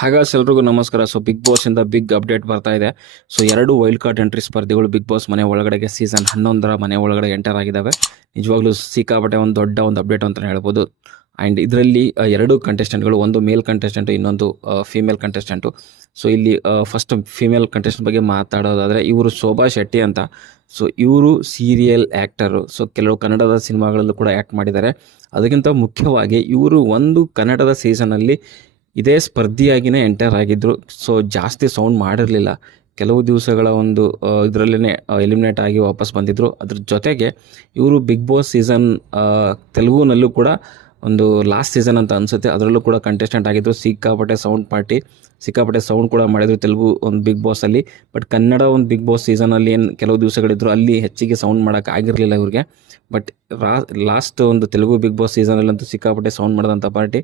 ಹಾಗಾದ್ರೆ ಎಲ್ರಿಗೂ ನಮಸ್ಕಾರ. ಬಿಗ್ ಬಾಸ್ ಇಂದ ಬಿಗ್ ಅಪ್ಡೇಟ್ ಬರ್ತಾ ಇದೆ. ಎರಡು ವೈಲ್ಡ್ ಕಾರ್ಡ್ ಎಂಟ್ರಿ ಸ್ಪರ್ಧಿಗಳು ಬಿಗ್ ಬಾಸ್ ಮನೆ ಒಳಗಡೆಗೆ ಸೀಸನ್ 11ರ ಮನೆ ಒಳಗಡೆ ಎಂಟರ್ ಆಗಿದ್ದಾವೆ. ನಿಜವಾಗ್ಲೂ ಸಿಕ್ಕಾಪಟ್ಟೆ ಒಂದು ದೊಡ್ಡ ಒಂದು ಅಪ್ಡೇಟ್ ಅಂತಲೇ ಹೇಳ್ಬೋದು. ಆ್ಯಂಡ್ ಇದರಲ್ಲಿ ಎರಡು ಕಂಟೆಸ್ಟೆಂಟ್ಗಳು, ಒಂದು ಮೇಲ್ ಕಂಟೆಸ್ಟೆಂಟು, ಇನ್ನೊಂದು ಫೀಮೇಲ್ ಕಂಟೆಸ್ಟೆಂಟು. ಇಲ್ಲಿ ಫಸ್ಟ್ ಫೀಮೇಲ್ ಕಂಟೆಸ್ಟೆಂಟ್ ಬಗ್ಗೆ ಮಾತಾಡೋದಾದರೆ, ಇವರು ಶೋಭಾ ಶೆಟ್ಟಿ ಅಂತ. ಇವರು ಸೀರಿಯಲ್ ಆ್ಯಕ್ಟರು. ಕೆಲವು ಕನ್ನಡದ ಸಿನಿಮಾಗಳಲ್ಲೂ ಕೂಡ ಆ್ಯಕ್ಟ್ ಮಾಡಿದ್ದಾರೆ. ಅದಕ್ಕಿಂತ ಮುಖ್ಯವಾಗಿ ಇವರು ಒಂದು ಕನ್ನಡದ ಸೀಸನಲ್ಲಿ ಇದೇ ಸ್ಪರ್ಧಿಯಾಗಿಯೇ ಎಂಟರ್ ಆಗಿದ್ದರು. ಜಾಸ್ತಿ ಸೌಂಡ್ ಮಾಡಿರಲಿಲ್ಲ. ಕೆಲವು ದಿವಸಗಳ ಒಂದು ಇದರಲ್ಲೇ ಎಲಿಮಿನೇಟ್ ಆಗಿ ವಾಪಸ್ ಬಂದಿದ್ದರು. ಅದ್ರ ಜೊತೆಗೆ ಇವರು ಬಿಗ್ ಬಾಸ್ ಸೀಸನ್ ತೆಲುಗುನಲ್ಲೂ ಕೂಡ ಒಂದು ಲಾಸ್ಟ್ ಸೀಸನ್ ಅಂತ ಅನಿಸುತ್ತೆ, ಅದರಲ್ಲೂ ಕೂಡ ಕಂಟೆಸ್ಟೆಂಟ್ ಆಗಿದ್ದರು. ಸಿಕ್ಕಾಪಟ್ಟೆ ಸೌಂಡ್ ಕೂಡ ಮಾಡಿದರು ತೆಲುಗು ಒಂದು ಬಿಗ್ ಬಾಸಲ್ಲಿ. ಬಟ್ ಕನ್ನಡ ಒಂದು ಬಿಗ್ ಬಾಸ್ ಸೀಸನಲ್ಲಿ ಏನು ಕೆಲವು ದಿವಸಗಳಿದ್ರು, ಅಲ್ಲಿ ಹೆಚ್ಚಿಗೆ ಸೌಂಡ್ ಮಾಡೋಕ್ಕಾಗಿರಲಿಲ್ಲ ಇವ್ರಿಗೆ. ಬಟ್ ಲಾಸ್ಟ್ ಒಂದು ತೆಲುಗು ಬಿಗ್ ಬಾಸ್ ಸೀಸನಲ್ಲಂತೂ ಸಿಕ್ಕಾಪಟ್ಟೆ ಸೌಂಡ್ ಮಾಡಿದಂಥ ಪಾರ್ಟಿ.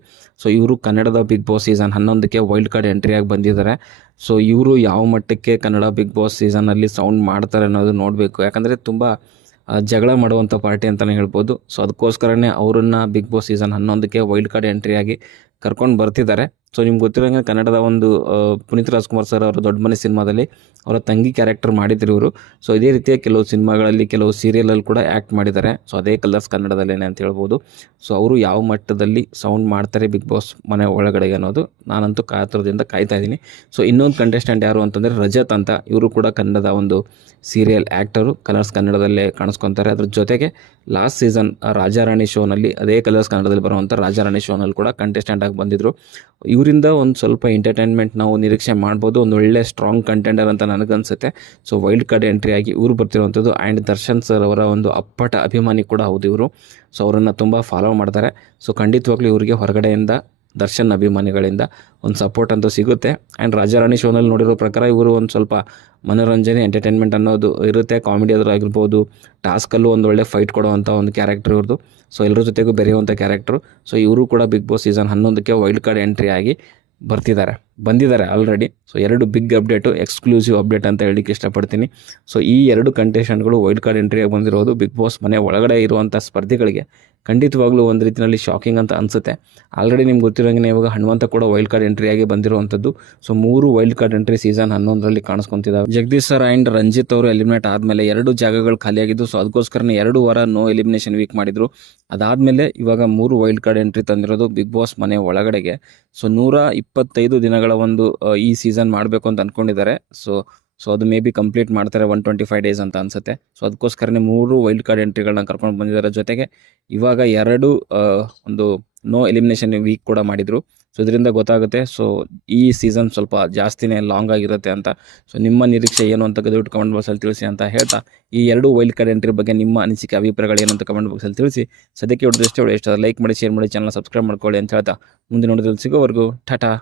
ಇವರು ಕನ್ನಡದ ಬಿಗ್ ಬಾಸ್ ಸೀಸನ್ 11ಕ್ಕೆ ವೈಲ್ಡ್ ಕಾರ್ಡ್ ಎಂಟ್ರಿಯಾಗಿ ಬಂದಿದ್ದಾರೆ. ಇವರು ಯಾವ ಮಟ್ಟಕ್ಕೆ ಕನ್ನಡ ಬಿಗ್ ಬಾಸ್ ಸೀಸನಲ್ಲಿ ಸೌಂಡ್ ಮಾಡ್ತಾರೆ ಅನ್ನೋದು ನೋಡಬೇಕು. ಯಾಕಂದರೆ ತುಂಬ ಜಗಳ ಮಾಡುವಂಥ ಪಾರ್ಟಿ ಅಂತಲೇ ಹೇಳ್ಬೋದು. ಅದಕ್ಕೋಸ್ಕರನೇ ಅವರನ್ನು ಬಿಗ್ ಬಾಸ್ ಸೀಸನ್ 11ಕ್ಕೆ ವೈಲ್ಡ್ ಕಾರ್ಡ್ ಎಂಟ್ರಿಯಾಗಿ ಕರ್ಕೊಂಡು ಬರ್ತಿದ್ದಾರೆ. ನಿಮ್ಗೆ ಗೊತ್ತಿರೋಂಗೆ ಕನ್ನಡದ ಒಂದು ಪುನೀತ್ ರಾಜ್ಕುಮಾರ್ ಸರ್ ಅವರ ದೊಡ್ಡ ಮನೆ ಸಿನಿಮಾದಲ್ಲಿ ಅವರ ತಂಗಿ ಕ್ಯಾರೆಕ್ಟರ್ ಮಾಡಿದ್ರು ಇವರು. ಇದೇ ರೀತಿಯ ಕೆಲವು ಸಿನಿಮಾಗಳಲ್ಲಿ, ಕೆಲವು ಸೀರಿಯಲಲ್ಲಿ ಕೂಡ ಆ್ಯಕ್ಟ್ ಮಾಡಿದ್ದಾರೆ. ಅದೇ ಕಲರ್ಸ್ ಕನ್ನಡದಲ್ಲೇನೆ ಅಂತ ಹೇಳ್ಬೋದು. ಅವರು ಯಾವ ಮಟ್ಟದಲ್ಲಿ ಸೌಂಡ್ ಮಾಡ್ತಾರೆ ಬಿಗ್ ಬಾಸ್ ಮನೆ ಒಳಗಡೆಗೆ ಅನ್ನೋದು ನಾನಂತೂ ಕಾತುರದಿಂದ ಕಾಯ್ತಾ ಇದ್ದೀನಿ. ಇನ್ನೊಂದು ಕಂಟೆಸ್ಟೆಂಟ್ ಯಾರು ಅಂತಂದರೆ ರಜತ್ ಅಂತ. ಇವರು ಕೂಡ ಕನ್ನಡದ ಒಂದು ಸೀರಿಯಲ್ ಆ್ಯಕ್ಟರು, ಕಲರ್ಸ್ ಕನ್ನಡದಲ್ಲೇ ಕಾಣಿಸ್ಕೊತಾರೆ. ಅದ್ರ ಜೊತೆಗೆ ಲಾಸ್ಟ್ ಸೀಸನ್ ರಾಜಾರಾಣಿ ಶೋನಲ್ಲಿ, ಅದೇ ಕಲರ್ಸ್ ಕನ್ನಡದಲ್ಲಿ ಬರುವಂಥ ರಾಜಾರಾಣಿ ಶೋನಲ್ಲಿ ಕೂಡ ಕಂಟೆಸ್ಟೆಂಟ್ ಆಗಿ ಬಂದಿದ್ದರು. ಇವರಿಂದ ಒಂದು ಸ್ವಲ್ಪ ಎಂಟರ್ಟೈನ್ಮೆಂಟ್ ನಾವು ನಿರೀಕ್ಷೆ ಮಾಡ್ಬೋದು. ಒಂದು ಒಳ್ಳೆ ಸ್ಟ್ರಾಂಗ್ ಕಂಟೆಂಡರ್ ಅಂತ ನನಗನ್ಸುತ್ತೆ. ವೈಲ್ಡ್ ಕಾರ್ಡ್ ಎಂಟ್ರಿ ಆಗಿ ಇವರು ಬರ್ತಿರುವಂಥದ್ದು. ಆ್ಯಂಡ್ ದರ್ಶನ್ ಸರ್ ಅವರ ಒಂದು ಅಪ್ಪಟ ಅಭಿಮಾನಿ ಕೂಡ ಹೌದು ಇವರು. ಅವರನ್ನು ತುಂಬ ಫಾಲೋ ಮಾಡ್ತಾರೆ. ಖಂಡಿತವಾಗ್ಲೂ ಇವರಿಗೆ ಹೊರಗಡೆಯಿಂದ ದರ್ಶನ್ ಅಭಿಮಾನಿಗಳಿಂದ ಒಂದು ಸಪೋರ್ಟ್ ಅಂತೂ ಸಿಗುತ್ತೆ. ಆ್ಯಂಡ್ ರಾಜಾರಾಣಿ ಶೋನಲ್ಲಿ ನೋಡಿರೋ ಪ್ರಕಾರ ಇವರು ಒಂದು ಸ್ವಲ್ಪ ಮನೋರಂಜನೆ, ಎಂಟರ್ಟೈನ್ಮೆಂಟ್ ಅನ್ನೋದು ಇರುತ್ತೆ. ಕಾಮಿಡಿ ಆದರೂ ಆಗಿರ್ಬೋದು, ಟಾಸ್ಕಲ್ಲೂ ಒಂದು ಒಳ್ಳೆ ಫೈಟ್ ಕೊಡುವಂಥ ಒಂದು ಕ್ಯಾರೆಕ್ಟರ್ ಇವ್ರದ್ದು. ಎಲ್ಲರ ಜೊತೆಗೂ ಬೆರೆಯುವಂಥ ಕ್ಯಾರೆಕ್ಟ್ರು. ಇವರು ಕೂಡ ಬಿಗ್ ಬಾಸ್ ಸೀಸನ್ 11ಕ್ಕೆ ವೈಲ್ಡ್ ಕಾರ್ಡ್ ಎಂಟ್ರಿ ಆಗಿ ಬಂದಿದ್ದಾರೆ ಆಲ್ರೆಡಿ. ಎರಡು ಬಿಗ್ ಅಪ್ಡೇಟು, ಎಕ್ಸ್ಕ್ಲೂಸಿವ್ ಅಪ್ಡೇಟ್ ಅಂತ ಹೇಳಲಿಕ್ಕೆ ಇಷ್ಟಪಡ್ತೀನಿ. ಈ ಎರಡು ಕಂಟೆಸ್ಟೆಂಟ್ಗಳು ವೈಲ್ಡ್ ಕಾರ್ಡ್ ಎಂಟ್ರಿಯಾಗಿ ಬಂದಿರೋದು ಬಿಗ್ ಬಾಸ್ ಮನೆ ಒಳಗಡೆ ಇರುವಂಥ ಸ್ಪರ್ಧಿಗಳಿಗೆ ಖಂಡಿತವಾಗ್ಲೂ ಒಂದು ರೀತಿಯಲ್ಲಿ ಶಾಕಿಂಗ್ ಅಂತ ಅನಿಸುತ್ತೆ. ಆಲ್ರೆಡಿ ನಿಮ್ಗೆ ಗೊತ್ತಿರೋಂಗೆ ಇವಾಗ ಹನುಮಂತ ಕೂಡ ವೈಲ್ಡ್ ಕಾರ್ಡ್ ಎಂಟ್ರಿಯಾಗಿ ಬಂದಿರುವಂಥದ್ದು. 3 ವೈಲ್ಡ್ ಕಾರ್ಡ್ ಎಂಟ್ರಿ ಸೀಸನ್ 11ರಲ್ಲಿ ಕಾಣಿಸ್ಕೊತಿದ್ದಾವೆ. ಜಗದೀಶ್ ಸರ್ ಆ್ಯಂಡ್ ರಂಜಿತ್ ಅವರು ಎಲಿಮಿನೇಟ್ ಆದಮೇಲೆ 2 ಜಾಗಗಳು ಖಾಲಿಯಾಗಿದ್ದು. ಅದಕ್ಕೋಸ್ಕರನೇ 2 ವಾರ ನೋ ಎಲಿಮಿನೇಷನ್ ವೀಕ್ ಮಾಡಿದರು. ಅದಾದಮೇಲೆ ಇವಾಗ 3 ವೈಲ್ಡ್ ಕಾರ್ಡ್ ಎಂಟ್ರಿ ತಂದಿರೋದು ಬಿಗ್ ಬಾಸ್ ಮನೆ ಒಳಗಡೆಗೆ. 125 ದಿನಗಳ ಒಂದು ಈ ಸೀಸನ್ ಮಾಡಬೇಕು ಅಂತ ಅಂದ್ಕೊಂಡಿದ್ದಾರೆ. ಅದು ಮೇ ಬಿ ಕಂಪ್ಲೀಟ್ ಮಾಡ್ತಾರೆ 125 ಡೇಸ್ ಅಂತ ಅನಿಸುತ್ತೆ. ಅದಕ್ಕೋಸ್ಕರನೇ 3 ವೈಲ್ಡ್ ಕಾರ್ಡ್ ಎಂಟ್ರಿಗಳನ್ನ ಕರ್ಕೊಂಡು ಬಂದಿದ್ದಾರೆ. ಜೊತೆಗೆ ಇವಾಗ 2 ಒಂದು ನೋ ಎಲಿಮಿನೇಷನ್ ವೀಕ್ ಕೂಡ ಮಾಡಿದರು. ಇದರಿಂದ ಗೊತ್ತಾಗುತ್ತೆ ಈ ಸೀಸನ್ ಸ್ವಲ್ಪ ಜಾಸ್ತಿನೇ ಲಾಂಗ್ ಆಗಿರುತ್ತೆ ಅಂತ. ನಿಮ್ಮ ನಿರೀಕ್ಷೆ ಏನು ಅಂತ ದಯವಿಟ್ಟು ಕಮೆಂಟ್ ಬಾಕ್ಸಲ್ಲಿ ತಿಳಿಸಿ ಅಂತ ಹೇಳ್ತಾ, ಈ 2 ವೈಲ್ಡ್ ಕಾರ್ಡ್ ಎಂಟ್ರಿ ಬಗ್ಗೆ ನಿಮ್ಮ ಅನಿಸಿಕೆ, ಅಭಿಪ್ರಾಯಗಳು ಏನು ಅಂತ ಕಮೆಂಟ್ ಬಾಕ್ಸಲ್ಲಿ ತಿಳಿಸಿ. ಸದ್ಯಕ್ಕೆ ಹೊಡೆದಷ್ಟೇ ಲೈಕ್ ಮಾಡಿ, ಶೇರ್ ಮಾಡಿ, ಚಾನಲ್ ಸಬ್ಸ್ಕ್ರೈಬ್ ಮಾಡ್ಕೊಳ್ಳಿ ಅಂತ ಹೇಳ್ತಾ ಮುಂದೆ ನೋಡೋದ್ರಲ್ಲಿ ಸಿಗೋವರೆಗೂ ಟಾಟಾ.